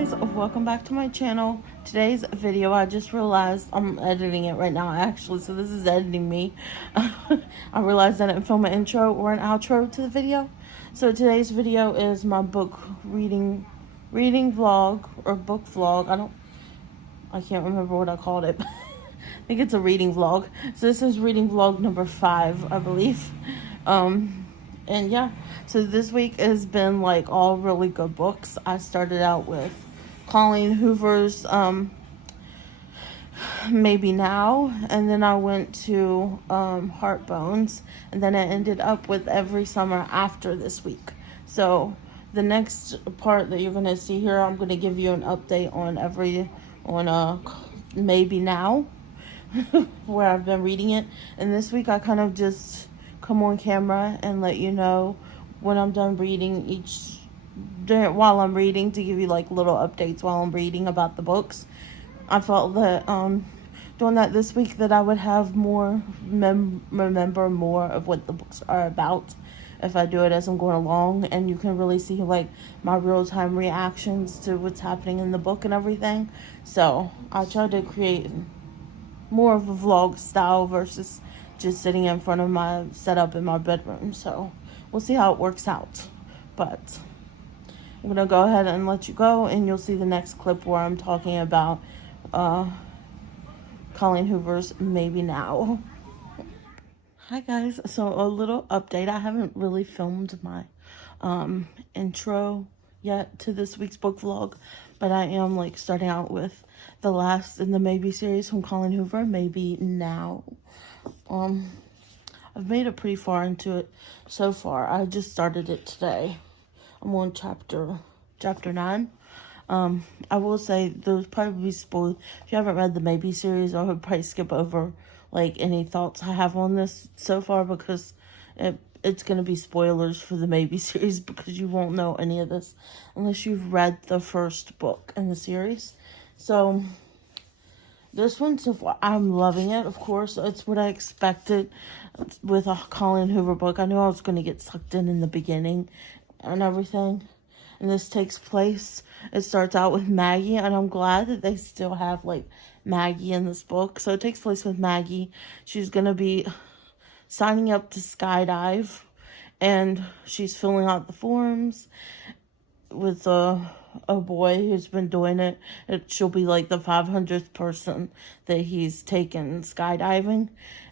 guys, welcome back to my channel. Today's video, I just realized I'm editing it right now actually, so this is editing me. I realized I didn't film an intro or an outro to the video. So today's video is my book reading vlog or book vlog. I can't remember what I called it. I think it's a reading vlog. So this is reading vlog number 5, I believe. And yeah, so this week has been like all really good books. I started out with Collen Hoover's Maybe Now, and then I went to Heartbones, and then I ended up with Every Summer After this week. So the next part that you're gonna see here, I'm gonna give you an update on Maybe Now, where I've been reading it. And this week I kind of just come on camera and let you know when I'm done reading while I'm reading, to give you like little updates while I'm reading about the books. I felt that doing that this week, that I would have more remember more of what the books are about if I do it as I'm going along, and you can really see like my real-time reactions to what's happening in the book and everything. So I try to create more of a vlog style versus just sitting in front of my setup in my bedroom. So we'll see how it works out. But I'm gonna go ahead and let you go, and you'll see the next clip where I'm talking about Collen Hoover's Maybe Now. Hi guys, so a little update. I haven't really filmed my intro yet to this week's book vlog, but I am like starting out with the last in the Maybe series from Collen Hoover, Maybe Now. I've made it pretty far into it so far. I just started it today. I'm on chapter 9. I will say there's probably spoiled. If you haven't read the Maybe series, I would probably skip over like any thoughts I have on this so far, because it's going to be spoilers for the Maybe series, because you won't know any of this unless you've read the first book in the series. So this one, so far, I'm loving it. Of course, it's what I expected with a Collen Hoover book. I knew I was going to get sucked in the beginning and everything. And this takes place, it starts out with Maggie, and I'm glad that they still have like Maggie in this book. So it takes place with Maggie. She's going to be signing up to skydive, and she's filling out the forms with a boy who's been doing it. She'll be like the 500th person that he's taken skydiving,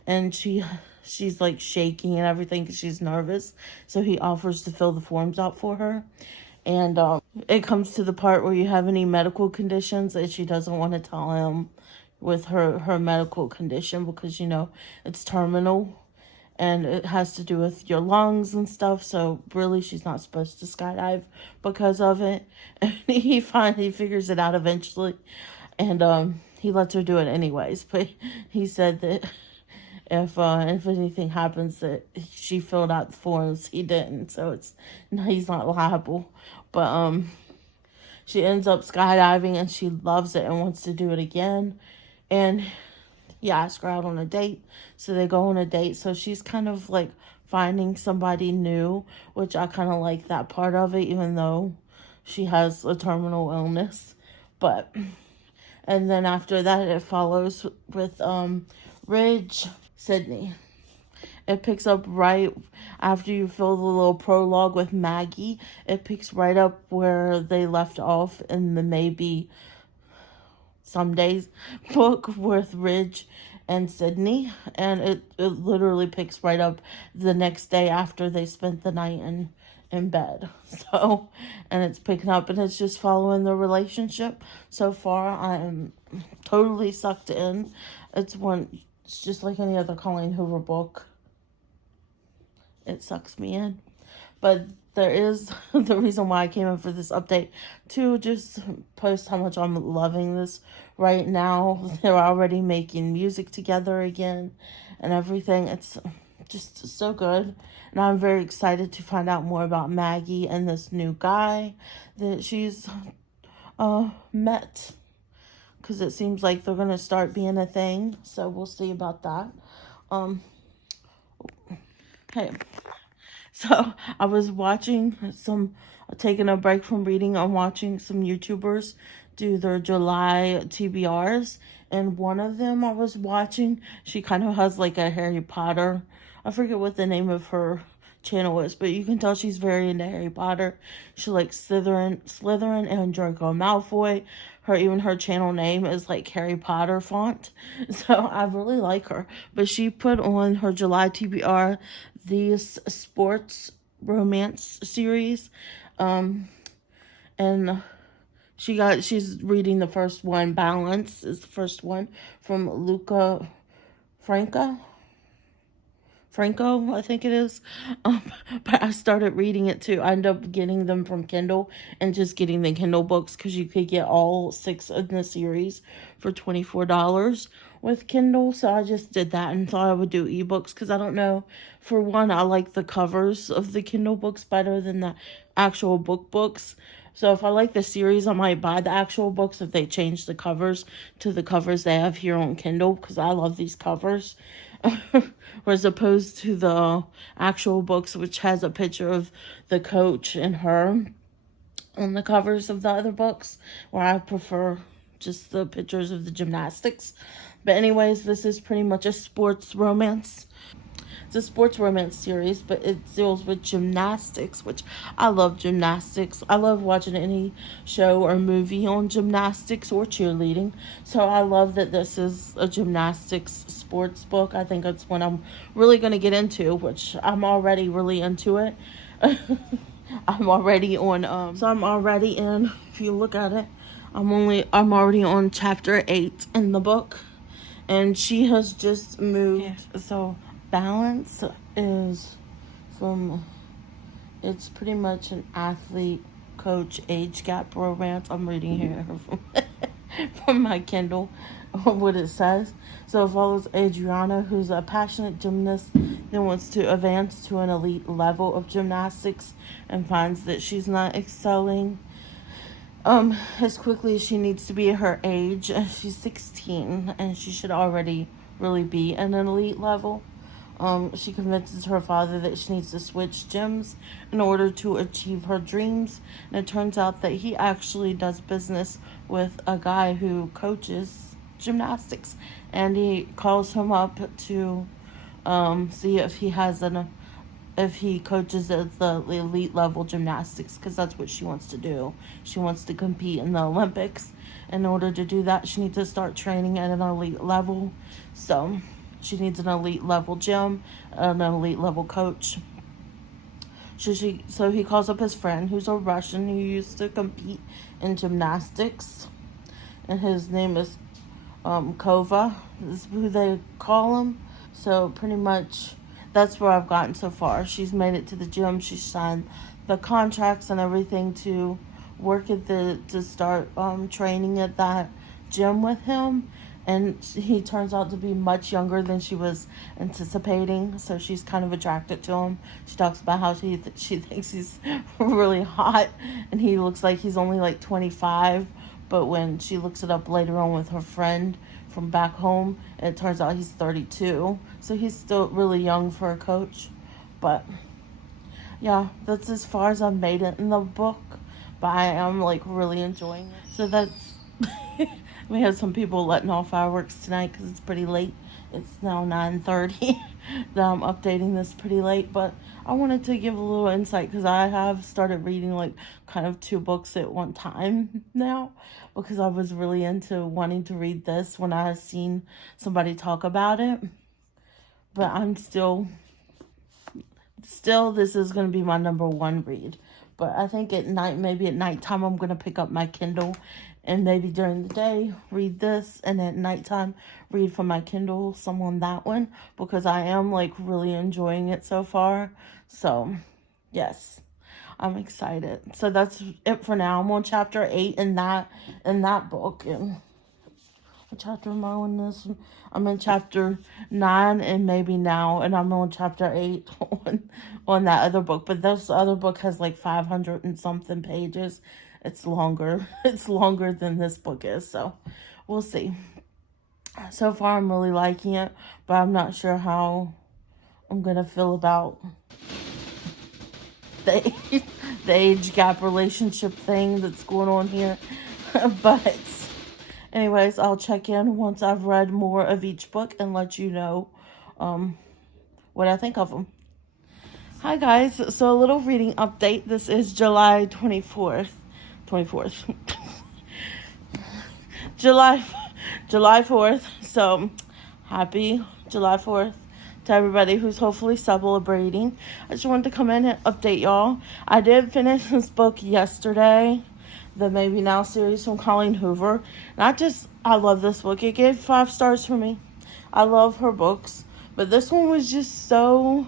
and she's like shaking and everything because she's nervous. So he offers to fill the forms out for her, and it comes to the part where you have any medical conditions that she doesn't want to tell him with her medical condition, because it's terminal. And it has to do with your lungs and stuff. So really, she's not supposed to skydive because of it. And he finally figures it out eventually. And he lets her do it anyways. But he said that if anything happens, that she filled out the forms, he didn't. So he's not liable. But she ends up skydiving, and she loves it and wants to do it again. And he asked her out on a date, so they go on a date. So she's kind of like finding somebody new, which I kind of like that part of it, even though she has a terminal illness. And then after that, it follows with Ridge, Sydney. It picks up right after you fill the little prologue with Maggie. It picks right up where they left off in the Maybe Some Days book with Ridge and Sydney, and it literally picks right up the next day after they spent the night in bed. So, and it's picking up, and it's just following the relationship. So far, I am totally sucked in. It's just like any other Collen Hoover book. It sucks me in. But there is the reason why I came in for this update, to just post how much I'm loving this right now. They're already making music together again and everything. It's just so good. And I'm very excited to find out more about Maggie and this new guy that she's met, because it seems like they're going to start being a thing. So we'll see about that. Hey. So I was taking a break from reading. I'm watching some YouTubers do their July TBRs. And one of them I was watching, she kind of has like a Harry Potter. I forget what the name of her channel is, but you can tell she's very into Harry Potter. She likes Slytherin and Draco Malfoy. Even her channel name is like Harry Potter font. So I really like her. But she put on her July TBR these sports romance series. And she's reading the first one. Balance is the first one from Luca Franco, I think it is. But I started reading it too. I ended up getting them from Kindle and just getting the Kindle books because you could get all 6 in the series for $24 with Kindle. So I just did that and thought I would do ebooks because I don't know. For one, I like the covers of the Kindle books better than the actual books. So if I like the series, I might buy the actual books if they change the covers to the covers they have here on Kindle because I love these covers. As opposed to the actual books, which has a picture of the coach and her on the covers of the other books, where I prefer just the pictures of the gymnastics. But anyways, this is pretty much a sports romance. It's a sports romance series, but it deals with gymnastics, which I love gymnastics. I love watching any show or movie on gymnastics or cheerleading. So I love that this is a gymnastics sports book. I think it's one I'm really going to get into, which I'm already really into it. I'm already in, if you look at it, I'm already on chapter 8 in the book. And she has just moved. Yeah. So Balance is it's pretty much an athlete coach age gap romance. I'm reading here from my Kindle what it says. So it follows Adriana, who's a passionate gymnast that wants to advance to an elite level of gymnastics and finds that she's not excelling as quickly as she needs to be at her age. She's 16 and she should already really be at an elite level. She convinces her father that she needs to switch gyms in order to achieve her dreams. And it turns out that he actually does business with a guy who coaches gymnastics. And he calls him up to see if he coaches at the elite level gymnastics, because that's what she wants to do. She wants to compete in the Olympics. In order to do that, she needs to start training at an elite level. So she needs an elite level gym, an elite level coach. So he calls up his friend, who's a Russian who used to compete in gymnastics, and his name is Kova, is who they call him. So pretty much that's where I've gotten so far. She's made it to the gym. She's signed the contracts and everything to work to start training at that gym with him. And he turns out to be much younger than she was anticipating, so she's kind of attracted to him. She talks about how she thinks he's really hot, and he looks like he's only like 25. But when she looks it up later on with her friend from back home, it turns out he's 32. So he's still really young for a coach. But yeah, that's as far as I've made it in the book. But I am like really enjoying it. So that's... We had some people letting off fireworks tonight because it's pretty late. It's now 9:30 that I'm updating this pretty late. But I wanted to give a little insight because I have started reading like kind of 2 books at one time now, because I was really into wanting to read this when I seen somebody talk about it. But I'm still this is going to be my number 1 read. But I think at night, maybe at nighttime, I'm going to pick up my Kindle and maybe during the day read this, and at nighttime read from my Kindle some on that one, because I am like really enjoying it so far. So yes, I'm excited. So that's it for now. I'm on chapter 8 in that book. And what chapter am I on this? I'm in chapter 9 and maybe now, and I'm on chapter 8 on that other book. But this other book has like 500 and something pages. It's longer. It's longer than this book is, so we'll see. So far, I'm really liking it, but I'm not sure how I'm gonna feel about the the age gap relationship thing that's going on here. But anyways, I'll check in once I've read more of each book and let you know what I think of them. Hi guys, so a little reading update. This is July 24th. July 4th. So happy July 4th to everybody who's hopefully celebrating. I just wanted to come in and update y'all. I did finish this book yesterday, the Maybe Now series from Collen Hoover. And I love this book. It gave 5 stars for me. I love her books. But this one was just so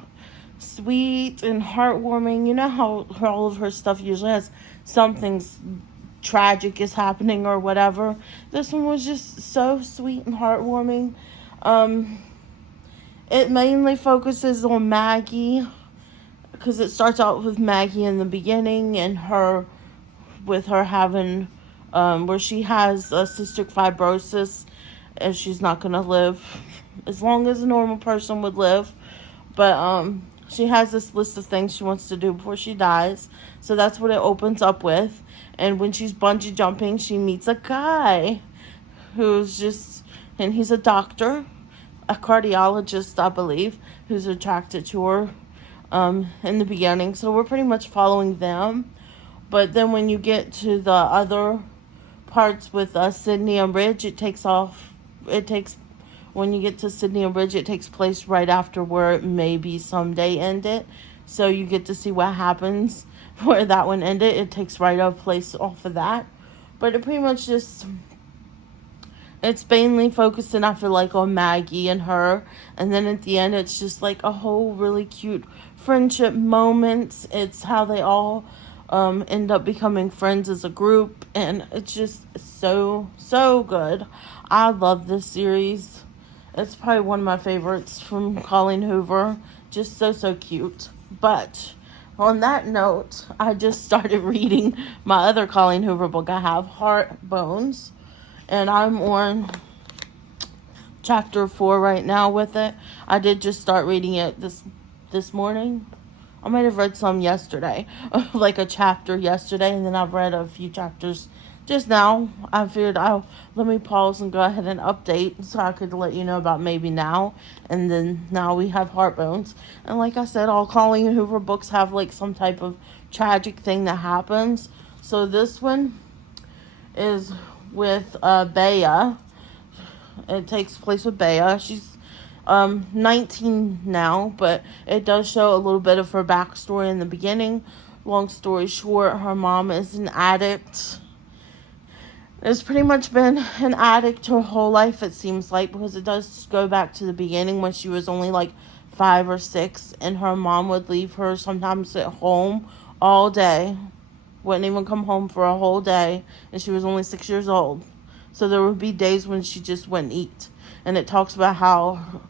sweet and heartwarming. You know how all of her stuff usually has something tragic is happening or whatever. This one was just so sweet and heartwarming. It mainly focuses on Maggie, because it starts out with Maggie in the beginning and her having where she has cystic fibrosis, and she's not going to live as long as a normal person would live. But she has this list of things she wants to do before she dies. So that's what it opens up with. And when she's bungee jumping, she meets a guy and he's a doctor, a cardiologist, I believe, who's attracted to her in the beginning. So we're pretty much following them. But then when you get to the other parts with Sydney and Ridge, when you get to Sydney and Ridge, it takes place right after where it maybe someday ended. So you get to see what happens where that one ended. It takes right up place off of that. But it pretty much it's mainly focusing, I feel like, on Maggie and her. And then at the end, it's just like a whole really cute friendship moments. It's how they all end up becoming friends as a group. And it's just so, so good. I love this series. It's probably one of my favorites from Collen Hoover. Just so, so cute. But on that note, I just started reading my other Collen Hoover book I have, Heart Bones. And I'm on chapter 4 right now with it. I did just start reading it this morning. I might have read some yesterday, like a chapter yesterday, and then I've read a few chapters just now. I figured let me pause and go ahead and update so I could let you know about Maybe Now. And then now we have Heartbones. And like I said, all Collen Hoover books have like some type of tragic thing that happens. So this one is with Bea. It takes place with Bea. She's 19 now, but it does show a little bit of her backstory in the beginning. Long story short, her mom is an addict. Has pretty much been an addict her whole life, it seems like, because it does go back to the beginning when she was only like 5 or 6, and her mom would leave her sometimes at home all day. Wouldn't even come home for a whole day, and she was only 6 years old. So there would be days when she just wouldn't eat. And it talks about how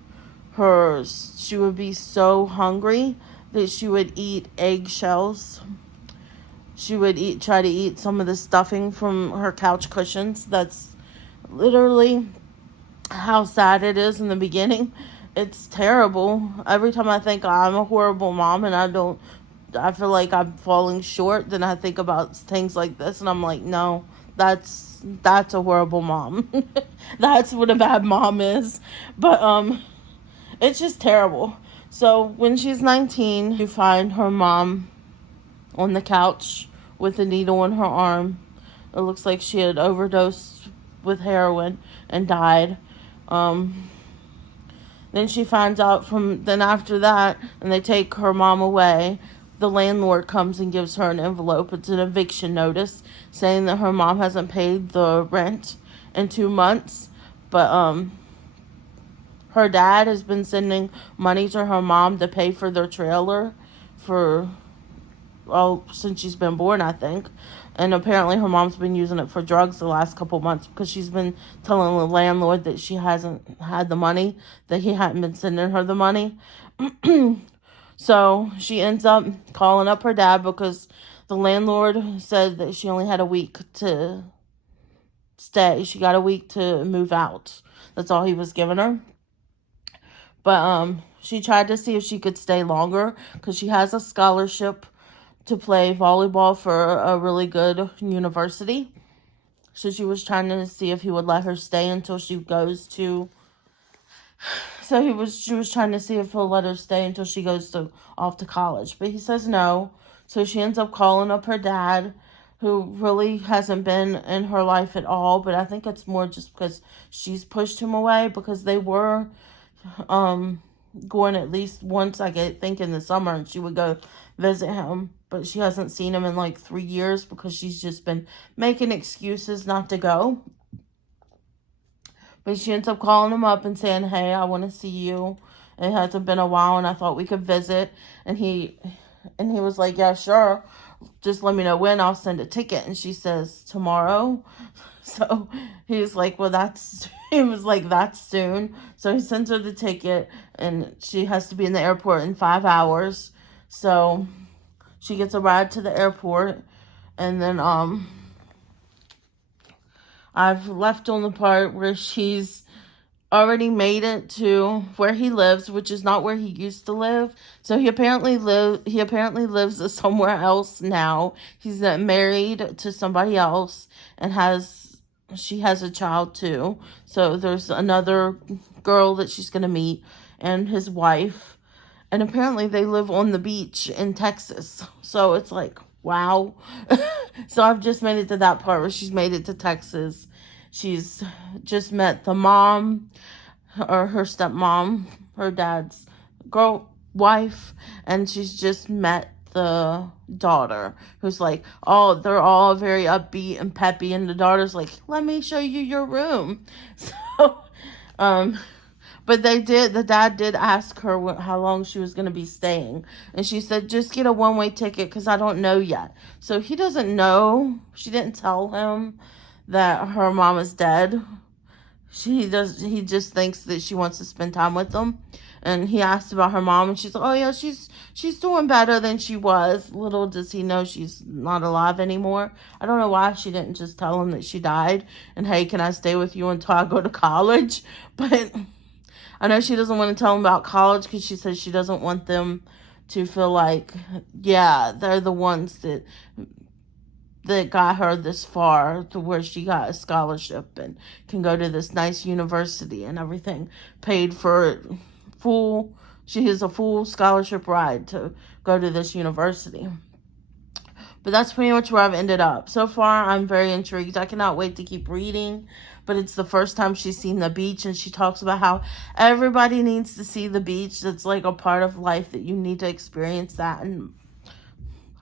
she would be so hungry that she would eat eggshells. She would try to eat some of the stuffing from her couch cushions. That's literally how sad it is in the beginning. It's terrible. Every time I think I'm a horrible mom and I feel like I'm falling short, then I think about things like this and I'm like, no, that's a horrible mom. That's what a bad mom is. But it's just terrible. So when she's 19, you find her mom on the couch with a needle in her arm. It looks like she had overdosed with heroin and died. Then she finds out then after that, and they take her mom away, the landlord comes and gives her an envelope. It's an eviction notice saying that her mom hasn't paid the rent in 2 months. But her dad has been sending money to her mom to pay for their trailer since she's been born, I think. And apparently her mom's been using it for drugs the last couple months because she's been telling the landlord that she hasn't had the money, that he hadn't been sending her the money. So she ends up calling up her dad because the landlord said that she only had a week to stay. She got a week to move out. That's all he was giving her. But she tried to see if she could stay longer because she has a scholarship to play volleyball for a really good university. So she was trying to see if he would let her stay until she goes to. She was trying to see if he'll let her stay until she goes off to college, but he says no. So she ends up calling up her dad, who really hasn't been in her life at all. But I think it's more just because she's pushed him away, because they were going at least once, I think, in the summer, and she would go visit him. But she hasn't seen him in like 3 years because she's just been making excuses not to go. But she ends up calling him up and saying, hey, I want to see you. It hasn't been a while, and I thought we could visit. And he was like, yeah, sure. Just let me know when. I'll send a ticket. And she says, tomorrow. So he's like, well, he was like, that's soon. So he sends her the ticket, and she has to be in the airport in 5 hours. So she gets a ride to the airport, and then I've left on the part where she's already made it to where he lives, which is not where he used to live. So he apparently lives somewhere else now. He's married to somebody else, and she has a child too. So there's another girl that she's going to meet, and his wife. And apparently they live on the beach in Texas. So it's like, wow. So I've just made it to that part where she's made it to Texas. She's just met the mom, or her stepmom, her dad's wife, and she's just met the daughter, who's like, oh, they're all very upbeat and peppy, and the daughter's like, let me show you your room. So, but the dad did ask her how long she was going to be staying. And she said, just get a one-way ticket because I don't know yet. So he doesn't know. She didn't tell him that her mom is dead. He just thinks that she wants to spend time with them. And he asked about her mom, and she's like, oh yeah, she's doing better than she was. Little does he know she's not alive anymore. I don't know why she didn't just tell him that she died. And hey, can I stay with you until I go to college? But I know she doesn't want to tell him about college because she says she doesn't want them to feel like, yeah, they're the ones that got her this far to where she got a scholarship and can go to this nice university and everything paid for full. She has a full scholarship ride to go to this university. But that's pretty much where I've ended up. So far, I'm very intrigued. I cannot wait to keep reading. But it's the first time she's seen the beach, and she talks about how everybody needs to see the beach. That's like a part of life that you need to experience that. And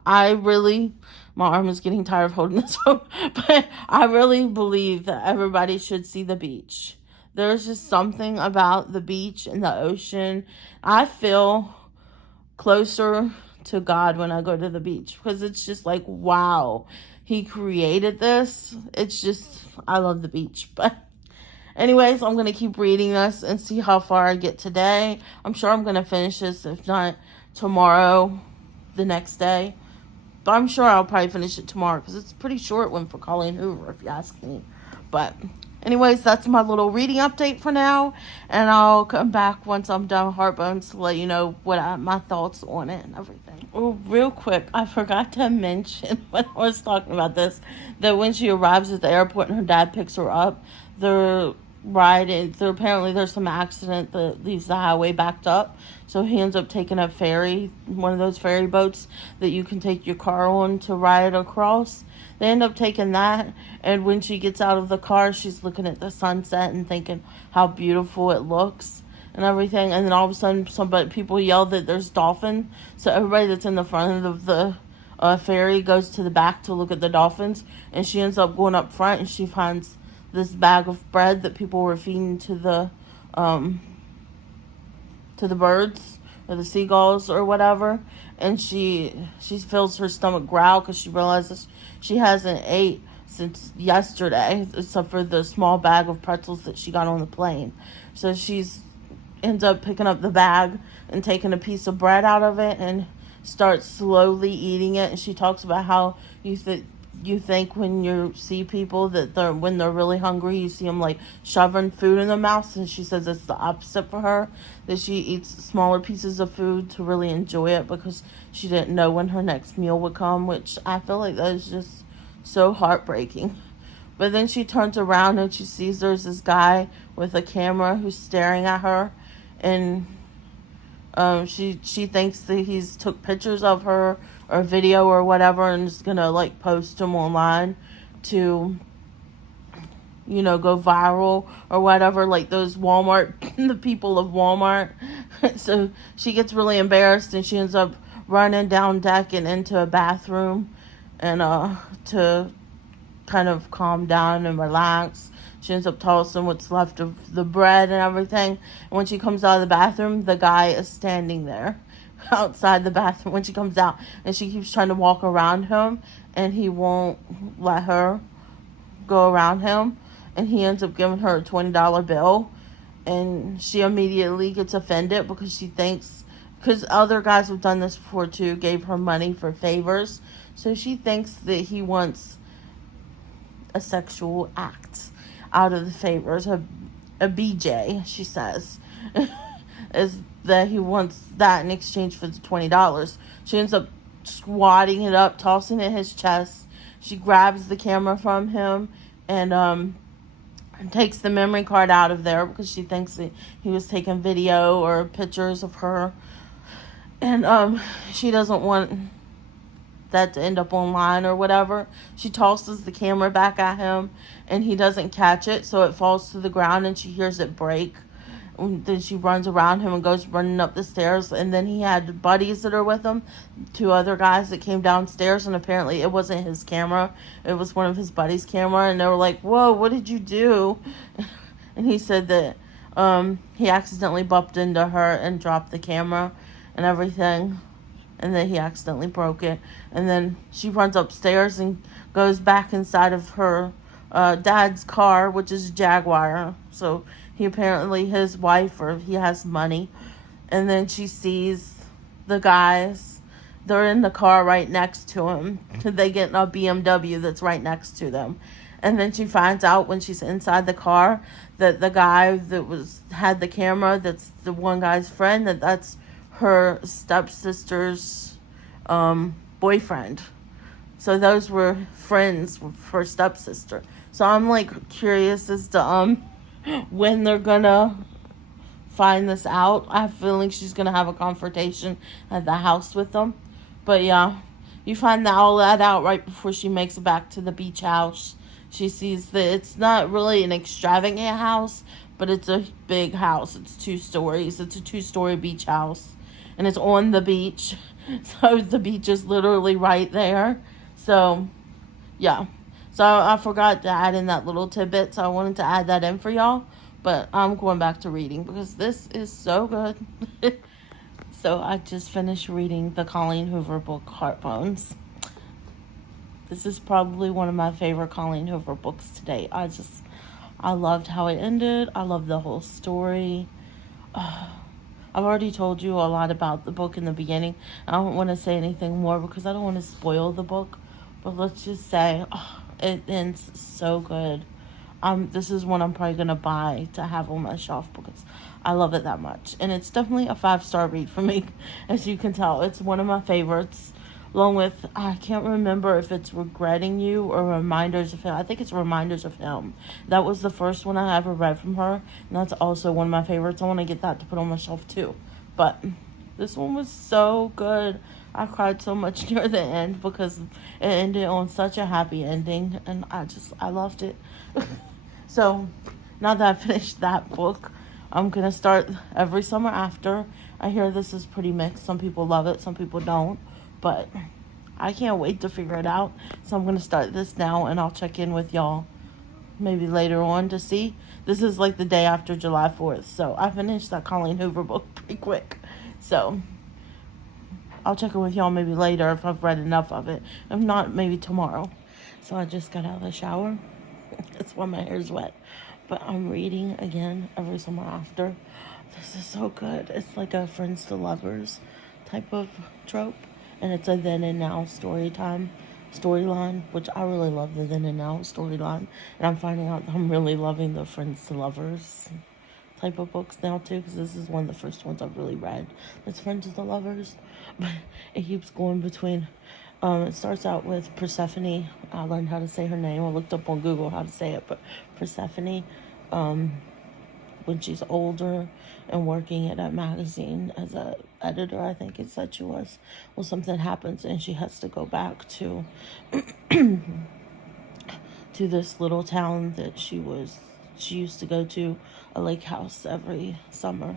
my arm is getting tired of holding this up, but I really believe that everybody should see the beach. There's just something about the beach and the ocean. I feel closer to God when I go to the beach, because it's just like, wow, he created this. It's just, I love the beach. But anyways, I'm going to keep reading this and see how far I get today. I'm sure I'm going to finish this, if not tomorrow, the next day. But I'm sure I'll probably finish it tomorrow, because it's a pretty short one for Collen Hoover, if you ask me. But anyways, that's my little reading update for now. And I'll come back once I'm done with Heartbones to let you know my thoughts on it and everything. Oh, real quick, I forgot to mention when I was talking about this, that when she arrives at the airport and her dad picks her up, apparently there's some accident that leaves the highway backed up. So he ends up taking a ferry, one of those ferry boats that you can take your car on to ride across. They end up taking that, and when she gets out of the car, she's looking at the sunset and thinking how beautiful it looks and everything. And then all of a sudden, people yell that there's dolphins. So everybody that's in the front of the ferry goes to the back to look at the dolphins, and she ends up going up front, and she finds this bag of bread that people were feeding to the birds or the seagulls or whatever. And she feels her stomach growl because she realizes she hasn't ate since yesterday, except for the small bag of pretzels that she got on the plane. So ends up picking up the bag and taking a piece of bread out of it and starts slowly eating it. And she talks about how you think when you see people that when they're really hungry, you see them like shoving food in their mouths, and she says it's the opposite for her, that she eats smaller pieces of food to really enjoy it because she didn't know when her next meal would come, which I feel like that is just so heartbreaking. But then she turns around and she sees there's this guy with a camera who's staring at her, and she thinks that he's took pictures of her or video or whatever and is gonna like post them online to, you know, go viral or whatever, like those Walmart, the people of Walmart. So she gets really embarrassed and she ends up running down deck and into a bathroom and to kind of calm down and relax. She ends up tossing what's left of the bread and everything. And when she comes out of the bathroom, the guy is standing there outside the bathroom when she comes out. And she keeps trying to walk around him, and he won't let her go around him. And he ends up giving her a $20 bill. And she immediately gets offended because she thinks, because other guys have done this before too, gave her money for favors. So she thinks that he wants a sexual act out of the favors, a BJ, she says, is that he wants that in exchange for the $20. She ends up squatting it up, tossing it in his chest. She grabs the camera from him and takes the memory card out of there because she thinks that he was taking video or pictures of her, and she doesn't want that to end up online or whatever. She tosses the camera back at him and he doesn't catch it, so it falls to the ground and she hears it break. And then she runs around him and goes running up the stairs, and then he had buddies that are with him, 2 other guys that came downstairs, and apparently it wasn't his camera, it was one of his buddies' camera, and they were like, whoa, what did you do? And he said that he accidentally bumped into her and dropped the camera and everything, and then he accidentally broke it. And then she runs upstairs and goes back inside of her dad's car, which is a Jaguar. So he apparently, his wife, or he has money. And then she sees the guys. They're in the car right next to him. They get in a BMW that's right next to them. And then she finds out when she's inside the car that the guy that had the camera, that's the one guy's friend, that's her stepsister's boyfriend. So those were friends with her stepsister. So I'm like curious as to when they're gonna find this out. I have a feeling she's gonna have a confrontation at the house with them. But yeah, you find all that out right before she makes it back to the beach house. She sees that it's not really an extravagant house, but it's a big house. It's 2 stories. It's a 2-story beach house. And it's on the beach. So the beach is literally right there. So, yeah. So I forgot to add in that little tidbit. So I wanted to add that in for y'all. But I'm going back to reading because this is so good. So I just finished reading the Collen Hoover book, Heartbones. This is probably one of my favorite Collen Hoover books to date. I loved how it ended. I loved the whole story. I've already told you a lot about the book in the beginning. I don't want to say anything more because I don't want to spoil the book. But let's just say, it ends so good. This is one I'm probably going to buy to have on my shelf because I love it that much. And it's definitely a 5-star read for me. As you can tell, it's one of my favorites. Along with, I can't remember if it's Regretting You or Reminders of Him. I think it's Reminders of Him. That was the first one I ever read from her. And that's also one of my favorites. I want to get that to put on my shelf too. But this one was so good. I cried so much near the end because it ended on such a happy ending. And I loved it. So, now that I finished that book, I'm going to start Every Summer After. I hear this is pretty mixed. Some people love it, some people don't. But I can't wait to figure it out. So I'm going to start this now, and I'll check in with y'all maybe later on to see. This is like the day after July 4th. So I finished that Collen Hoover book pretty quick. So I'll check in with y'all maybe later if I've read enough of it. If not, maybe tomorrow. So I just got out of the shower. That's why my hair's wet. But I'm reading again Every Summer After. This is so good. It's like a friends to lovers type of trope. And it's a then and now story time. storyline, which I really love the then and now storyline. And I'm finding out I'm really loving the friends to lovers type of books now too, because this is one of the first ones I've really read that's friends to lovers. But it keeps going between it starts out with Persephone. I learned how to say her name. I looked up on Google how to say it, but Persephone, when she's older and working at a magazine as a editor, I think it said she was. Well, something happens and she has to go back to to this little town that she used to go to a lake house every summer.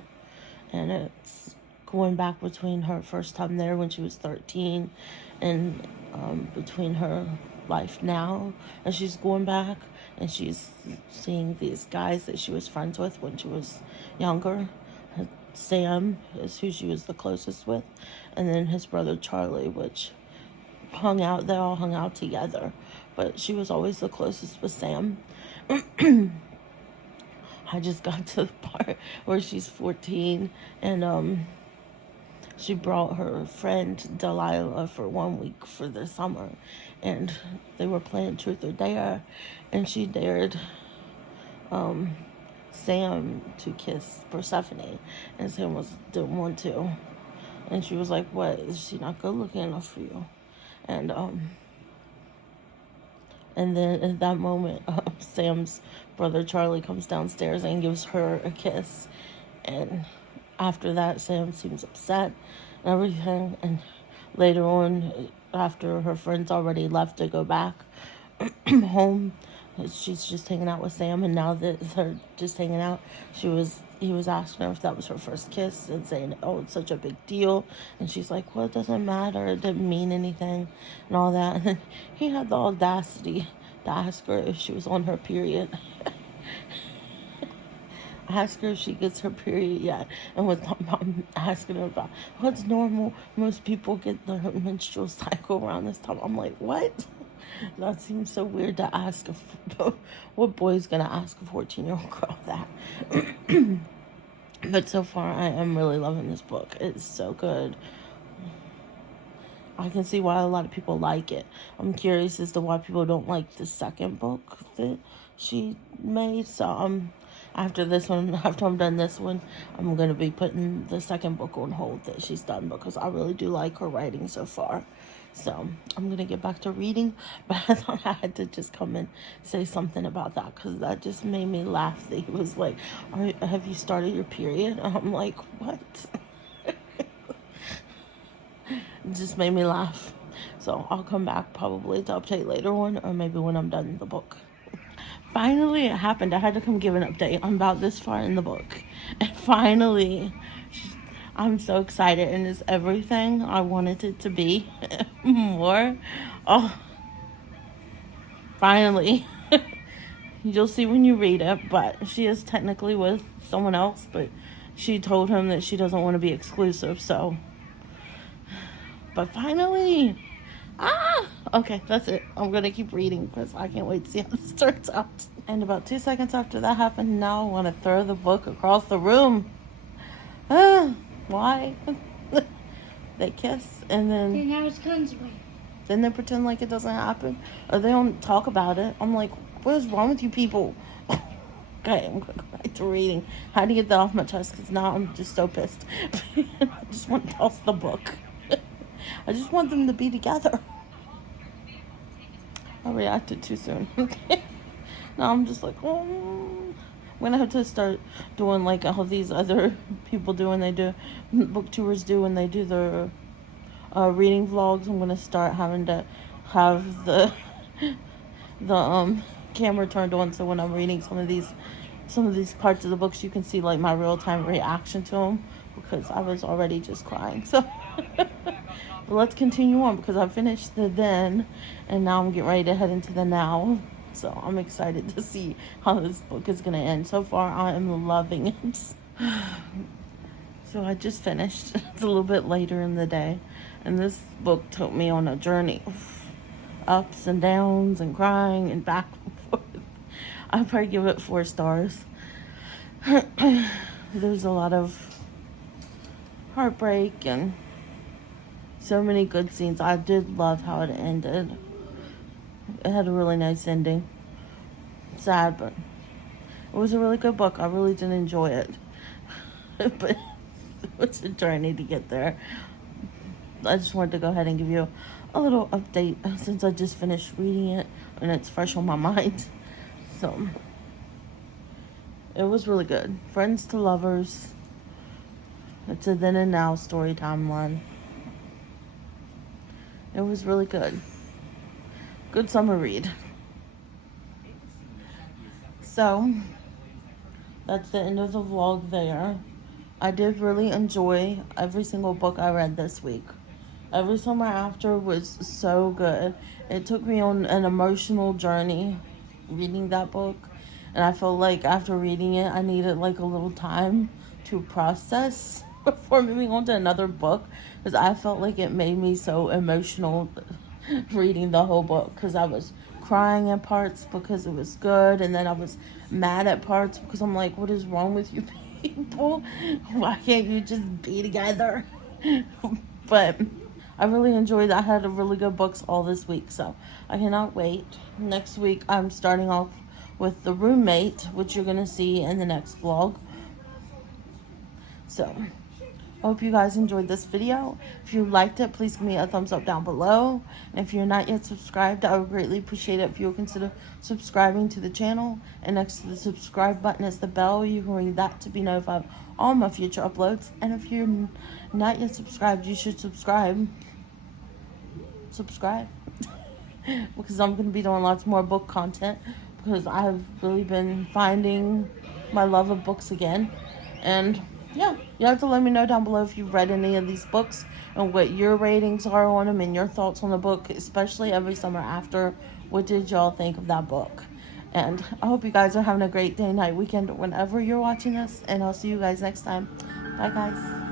And it's going back between her first time there when she was 13 and between her life now, and she's going back and she's seeing these guys that she was friends with when she was younger. Sam is who she was the closest with, and then his brother Charlie, which they all hung out together, but she was always the closest with Sam. I just got to the part where she's 14 and she brought her friend Delilah for 1 week for the summer, and they were playing Truth or Dare, and she dared Sam to kiss Persephone, and Sam didn't want to, and she was like, "What, is she not good looking enough for you?" And then at that moment, Sam's brother Charlie comes downstairs and gives her a kiss. And after that, Sam seems upset and everything. And later on, after her friends already left to go back home, she's just hanging out with Sam. And now that they're just hanging out, he was asking her if that was her first kiss and saying, "Oh, it's such a big deal." And she's like, "Well, it doesn't matter. It didn't mean anything," and all that. And then he had the audacity to ask her if she was on her period. Ask her if she gets her period yet, and was asking her about what's normal. Most people get their menstrual cycle around this time. I'm like, what? That seems so weird to ask. What boy's gonna ask a 14-year-old girl that? But so far, I am really loving this book. It's so good. I can see why a lot of people like it. I'm curious as to why people don't like the second book that she made. So after I'm done this one, I'm going to be putting the second book on hold that she's done, because I really do like her writing so far. So I'm going to get back to reading, but I thought I had to just come and say something about that, because that just made me laugh. He was like, "Have you started your period?" And I'm like, what? It just made me laugh. So I'll come back probably to update later on, or maybe when I'm done the book. Finally, it happened. I had to come give an update. I'm about this far in the book. And finally, I'm so excited, and it's everything I wanted it to be. More. Oh, finally. You'll see when you read it, but she is technically with someone else, but she told him that she doesn't want to be exclusive, so. But finally. Okay, that's it. I'm going to keep reading because I can't wait to see how this turns out. And about 2 seconds after that happened, now I want to throw the book across the room. Why? They kiss and then... And now it's guns away. Then they pretend like it doesn't happen. Or they don't talk about it. I'm like, what is wrong with you people? Okay, I'm going to go back to reading. I had to get that off my chest because now I'm just so pissed. I just want to toss the book. I just want them to be together. I reacted too soon. Now I'm just like, oh. I'm going to have to start doing like all these other people do when they do, booktubers do when they do their reading vlogs. I'm going to start having to have the camera turned on, so when I'm reading some of these parts of the books, you can see like my real-time reaction to them, because I was already just crying. So but let's continue on, because I finished the then and now I'm getting ready to head into the now. So I'm excited to see how this book is going to end. So far I am loving it. So I just finished. It's a little bit later in the day, and this book took me on a journey, ups and downs and crying and back and forth. I'd probably give it 4 stars. There's a lot of heartbreak and so many good scenes. I did love how it ended. It had a really nice ending. Sad, but it was a really good book. I really did enjoy it. But it was a journey to get there. I just wanted to go ahead and give you a little update since I just finished reading it and it's fresh on my mind. So, it was really good. Friends to lovers. It's a then and now story timeline. It was really good. Good summer read. So, that's the end of the vlog there. I did really enjoy every single book I read this week. Every Summer After was so good. It took me on an emotional journey reading that book. And I felt like after reading it, I needed like a little time to process before moving on to another book. Because I felt like it made me so emotional reading the whole book. Because I was crying at parts because it was good. And then I was mad at parts because I'm like, what is wrong with you people? Why can't you just be together? But I really enjoyed it. I had a really good books all this week, so I cannot wait. Next week, I'm starting off with The Roommate, which you're going to see in the next vlog. So, I hope you guys enjoyed this video. If you liked it, please give me a thumbs up down below. And if you're not yet subscribed, I would greatly appreciate it if you would consider subscribing to the channel. And next to the subscribe button is the bell. You can ring that to be notified of all my future uploads. And if you're not yet subscribed, you should subscribe. Because I'm going to be doing lots more book content. Because I've really been finding my love of books again. And yeah, you have to let me know down below if you've read any of these books and what your ratings are on them and your thoughts on the book, especially Every Summer After. What did y'all think of that book? And I hope you guys are having a great day, night, weekend, whenever you're watching this. And I'll see you guys next time. Bye, guys.